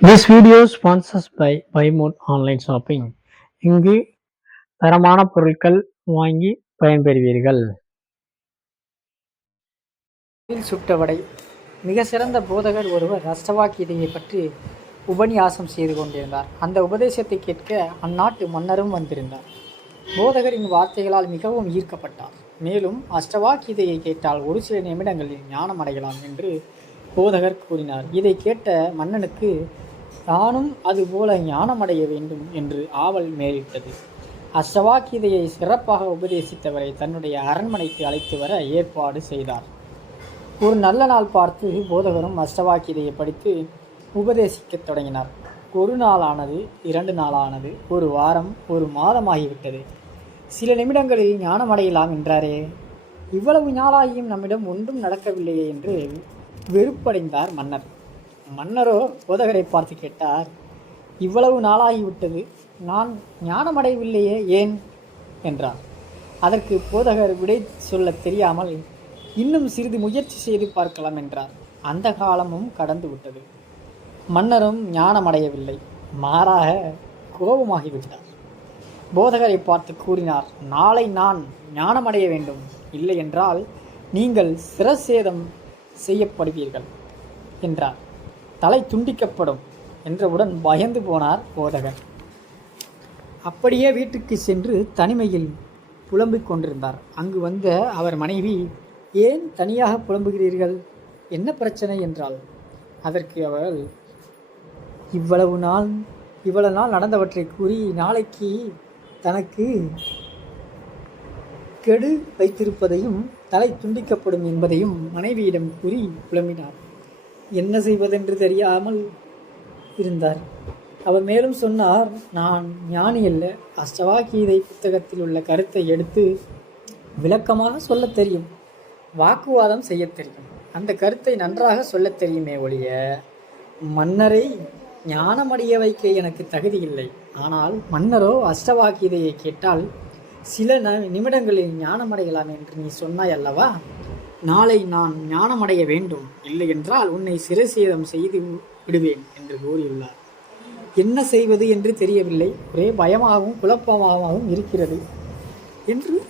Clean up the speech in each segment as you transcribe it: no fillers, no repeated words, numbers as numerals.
This video sponsors by Buymode Online Shopping. இங்கு தரமான பொருட்கள் வாங்கி பயன்பெறுவீர்கள். சுட்டவடை. மிக சிறந்த போதகர் ஒருவர் அஷ்டவாக்கியதையை பற்றி உபன்யாசம் செய்து கொண்டிருந்தார். அந்த உபதேசத்தை கேட்க அந்நாட்டு மன்னரும் வந்திருந்தார். போதகரின் வார்த்தைகளால் மிகவும் ஈர்க்கப்பட்டார். மேலும் அஷ்டவாக்கியதையை கேட்டால் ஒரு சில நிமிடங்களில் ஞானம் அடையலாம் என்று போதகர் கூறினார். இதை கேட்ட மன்னனுக்கு தானும் அதுபோல ஞானமடைய வேண்டும் என்று ஆவல் மேலிட்டது. அஷ்டவாக்கியதையை சிறப்பாக உபதேசித்தவரை தன்னுடைய அரண்மனைக்கு அழைத்து வர ஏற்பாடு செய்தார். ஒரு நல்ல நாள் பார்த்து போதகரும் அஷ்டவாக்கியதையை படித்து உபதேசிக்கத் தொடங்கினார். ஒரு நாளானது, 2 நாளானது, ஒரு வாரம், ஒரு மாதமாகிவிட்டது. சில நிமிடங்களில் ஞானமடையலாம் என்றாரே, இவ்வளவு நாளாகியும் நம்மிடம் ஒன்றும் நடக்கவில்லையே என்று வெறுப்படைந்தார் மன்னர். மன்னரோ போதகரை பார்த்து கேட்டார், இவ்வளவு நாளாகிவிட்டது, நான் ஞானமடையவில்லையே, ஏன் என்றார். அதற்கு போதகர் விடை சொல்ல தெரியாமல், இன்னும் சிறிது முயற்சி செய்து பார்க்கலாம் என்றார். அந்த காலமும் கடந்து விட்டது. மன்னரும் ஞானமடையவில்லை, மாறாக கோபமாகிவிட்டார். போதகரை பார்த்து கூறினார், நாளை நான் ஞானமடைய வேண்டும், இல்லை என்றால் நீங்கள் சிரசேதம் செய்யப்படுவீர்கள் என்றார். தலை துண்டிக்கப்படும் என்றவுடன் பயந்து போனார் போதகர். அப்படியே வீட்டுக்கு சென்று தனிமையில் புலம்பிக் கொண்டிருந்தார். அங்கு வந்த அவர் மனைவி, ஏன் தனியாக புலம்புகிறீர்கள், என்ன பிரச்சனை என்றாள். அதற்கு அவள், இவ்வளவு நாள் நடந்தவற்றை கூறி நாளைக்கு தனக்கு கெடு வைத்திருப்பதையும் தலை துண்டிக்கப்படும் என்பதையும் மனைவியிடம் கூறி புலம்பினார். என்ன செய்வதென்று தெரியாமல் இருந்தார். அவர் மேலும் சொன்னார், நான் ஞானி அல்ல, அஷ்டவாக்கியதை புத்தகத்தில் உள்ள கருத்தை எடுத்து விளக்கமாக சொல்ல தெரியும், வாக்குவாதம் செய்ய தெரியும், அந்த கருத்தை நன்றாக சொல்ல தெரியுமே ஒழிய மன்னரை ஞானமடைய வைக்க எனக்கு தகுதி இல்லை. ஆனால் மன்னரோ அஷ்டவாக்கியதையை கேட்டால் சில நிமிடங்களில் ஞானமடையலாம் என்று நீ சொன்னாய் அல்லவா, நாளை நான் ஞானமடைய வேண்டும், இல்லை என்றால் உன்னை சிரசேதம் செய்து விடுவேன் என்று கூறியுள்ளார். என்ன செய்வது என்று தெரியவில்லை, ஒரே பயமாகவும் குழப்பமாகவும் இருக்கிறது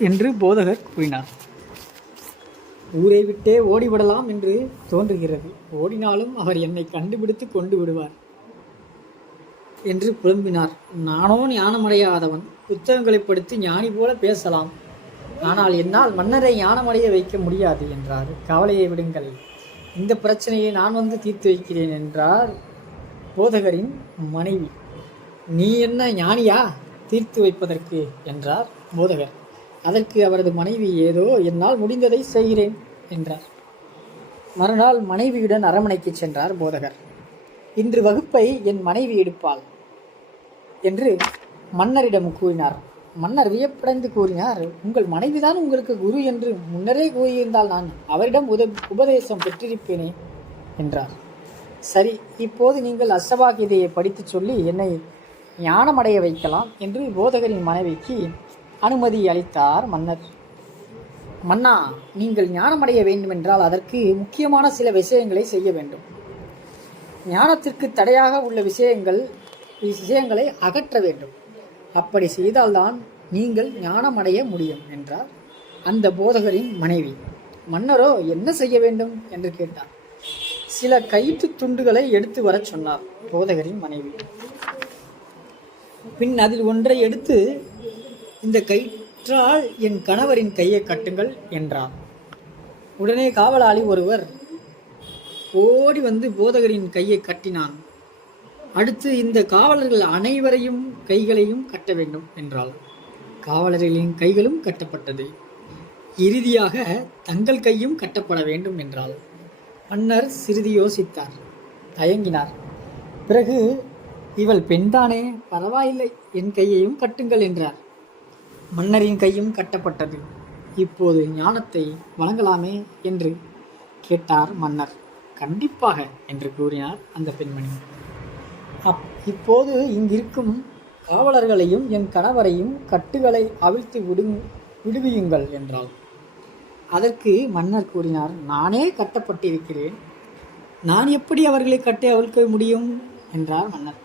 என்று போதகர் கூறினார். ஊரை விட்டே ஓடிவிடலாம் என்று தோன்றுகிறது, ஓடினாலும் அவர் என்னை கண்டுபிடித்து கொண்டு விடுவார் என்று புலம்பினார். நானோ ஞானமடையாதவன், புத்தகங்களை படித்து ஞானி போல பேசலாம், ஆனால் என்னால் மன்னரை ஞானமடைய வைக்க முடியாது என்றார். கவலையை விடுங்கள், இந்த பிரச்சனையை நான் வந்து தீர்த்து வைக்கிறேன் என்றார் போதகரின் மனைவி. நீ என்ன ஞானியா தீர்த்து வைப்பதற்கு என்றார் போதகர். அதற்கு அவரது மனைவி, ஏதோ என்னால் முடிந்ததை செய்கிறேன் என்றார். மறுநாள் மனைவியுடன் அரண்மனைக்கு சென்றார் போதகர். இன்று வகுப்பை என் மனைவி எடுப்பாள் என்று மன்னரிடம் கூறினார். மன்னர் வியப்படைந்து கூறினார், உங்கள் மனைவிதான் உங்களுக்கு குரு என்று முன்னரே கூறியிருந்தால் நான் அவரிடம் உபதேசம் பெற்றிருப்பேனே என்றார். சரி, இப்போது நீங்கள் அஷ்டவாக்கியதையை படித்து சொல்லி என்னை ஞானமடைய வைக்கலாம் என்று போதகரின் மனைவிக்கு அனுமதி அளித்தார் மன்னர். மன்னா, நீங்கள் ஞானமடைய வேண்டுமென்றால் அதற்கு முக்கியமான சில விஷயங்களை செய்ய வேண்டும். ஞானத்திற்கு தடையாக உள்ள விஷயங்களை அகற்ற வேண்டும். அப்படி செய்தால்தான் நீங்கள் ஞானமடைய முடியும் என்றார் அந்த போதகரின் மனைவி. மன்னரோ என்ன செய்ய வேண்டும் என்று கேட்டார். சில கயிற்று துண்டுகளை எடுத்து வரச் சொன்னார் போதகரின் மனைவி. பின் அதில் ஒன்றை எடுத்து, இந்த கயிற்றால் என் கணவரின் கையை கட்டுங்கள் என்றார். உடனே காவலாளி ஒருவர் ஓடி வந்து போதகரின் கையை கட்டினான். அடுத்து, இந்த காவலர்கள் அனைவரையும் கைகளையும் கட்ட வேண்டும் என்றாள். காவலர்களின் கைகளும் கட்டப்பட்டது. இறுதியாக தங்கள் கையும் கட்டப்பட வேண்டும் என்றாள். மன்னர் சிறிது யோசித்தார், தயங்கினார். பிறகு, இவள் பெண்தானே, பரவாயில்லை, என் கையையும் கட்டுங்கள் என்றார். மன்னரின் கையும் கட்டப்பட்டது. இப்போது ஞானத்தை வழங்கலாமே என்று கேட்டார் மன்னர். கண்டிப்பாக என்று கூறினார் அந்த பெண்மணி. இப்போது இங்கிருக்கும் காவலர்களையும் என் கணவரையும் கட்டுகளை அவிழ்த்து விடுவியுங்கள் என்றாள். அதற்கு மன்னர் கூறினார், நானே கட்டப்பட்டிருக்கிறேன், நான் எப்படி அவர்களை கட்டி அவிழ்க்க முடியும் என்றார் மன்னர்.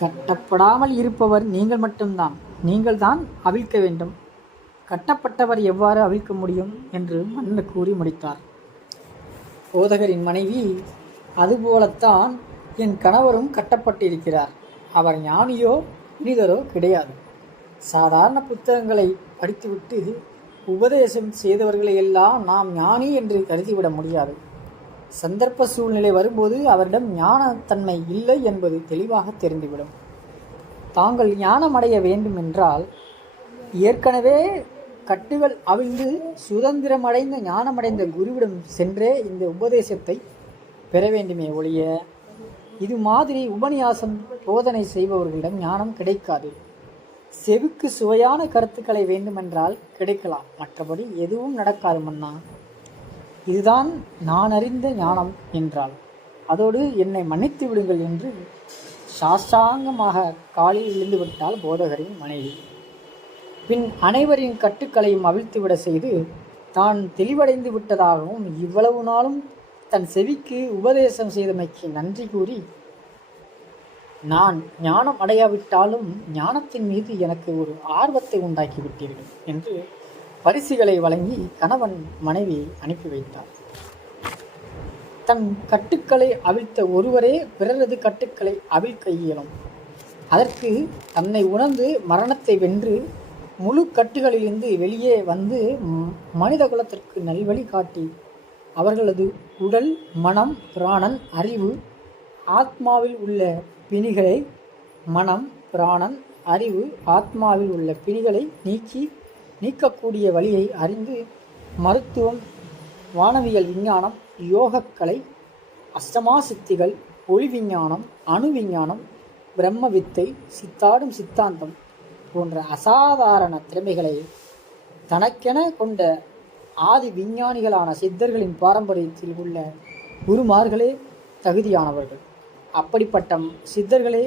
கட்டப்படாமல் இருப்பவர் நீங்கள் மட்டும்தான். நீங்கள்தான் அவிழ்க்க வேண்டும். கட்டப்பட்டவர் எவ்வாறு அவிழ்க்க முடியும் என்று மன்னர் கூறி முடித்தார். போதகரின் மனைவி, அதுபோலத்தான் என் கணவரும் கட்டப்பட்டிருக்கிறார். அவர் ஞானியோ புனிதரோ கிடையாது. சாதாரண புத்தகங்களை படித்துவிட்டு உபதேசம் செய்தவர்களை எல்லாம் நாம் ஞானி என்று கருதிவிட முடியாது. சந்தர்ப்ப சூழ்நிலை வரும்போது அவரிடம் ஞானத்தன்மை இல்லை என்பது தெளிவாக தெரிந்துவிடும். தாங்கள் ஞானமடைய வேண்டும் என்றால் ஏற்கனவே கட்டுகள் அவிழ்ந்து சுதந்திரமடைந்த ஞானமடைந்த குருவிடம் சென்றே இந்த உபதேசத்தை பெற வேண்டுமே ஒழிய இது மாதிரி உபன்யாசம் போதனை செய்பவர்களிடம் ஞானம் கிடைக்காது. செவிக்கு சுவையான கருத்துக்களை வேண்டுமென்றால் கிடைக்கலாம், மற்றபடி எதுவும் நடக்காது மன்னா. இதுதான் நான் அறிந்த ஞானம் என்றாள். அதோடு என்னை மன்னித்து விடுங்கள் என்று சாஷ்டாங்கமாக காலில் விழுந்து விட்டாள் போதகரின் மனைவி. பின் அனைவரின் கட்டுக்களையும் அவிழ்த்துவிட செய்து தான் தெளிவடைந்து விட்டதாகவும் இவ்வளவு நாளும் தன் செவிக்கு உபதேசம் செய்தமைக்கு நன்றி கூறி, நான் ஞானம் அடையாவிட்டாலும் ஞானத்தின் மீது எனக்கு ஒரு ஆர்வத்தை உண்டாக்கிவிட்டீர்கள் என்று பரிசுகளை வழங்கி கணவன் மனைவி அனுப்பி வைத்தார். தன் கட்டுக்களை அவிழ்த்த ஒருவரே பிறரது கட்டுக்களை அவிழ்க்க இயலும். அதற்கு தன்னை உணர்ந்து மரணத்தை வென்று முழு கட்டுகளிலிருந்து வெளியே வந்து மனித குலத்திற்கு நல்வழி காட்டி அவர்களது உடல், மனம், பிராணன், அறிவு, ஆத்மாவில் உள்ள பிணிகளை நீக்கக்கூடிய வழியை அறிந்து மருத்துவம், வானவியல் விஞ்ஞானம், யோகக்கலை, அஷ்டமா சித்திகள், ஒளி விஞ்ஞானம், அணு விஞ்ஞானம், பிரம்ம வித்தை, சித்தாடும் சித்தாந்தம் போன்ற அசாதாரண திறமைகளை தனக்கென கொண்ட ஆதி விஞ்ஞானிகளான சித்தர்களின் பாரம்பரியத்தில் உள்ள குருமார்களே தகுதியானவர்கள். அப்படிப்பட்ட சித்தர்களே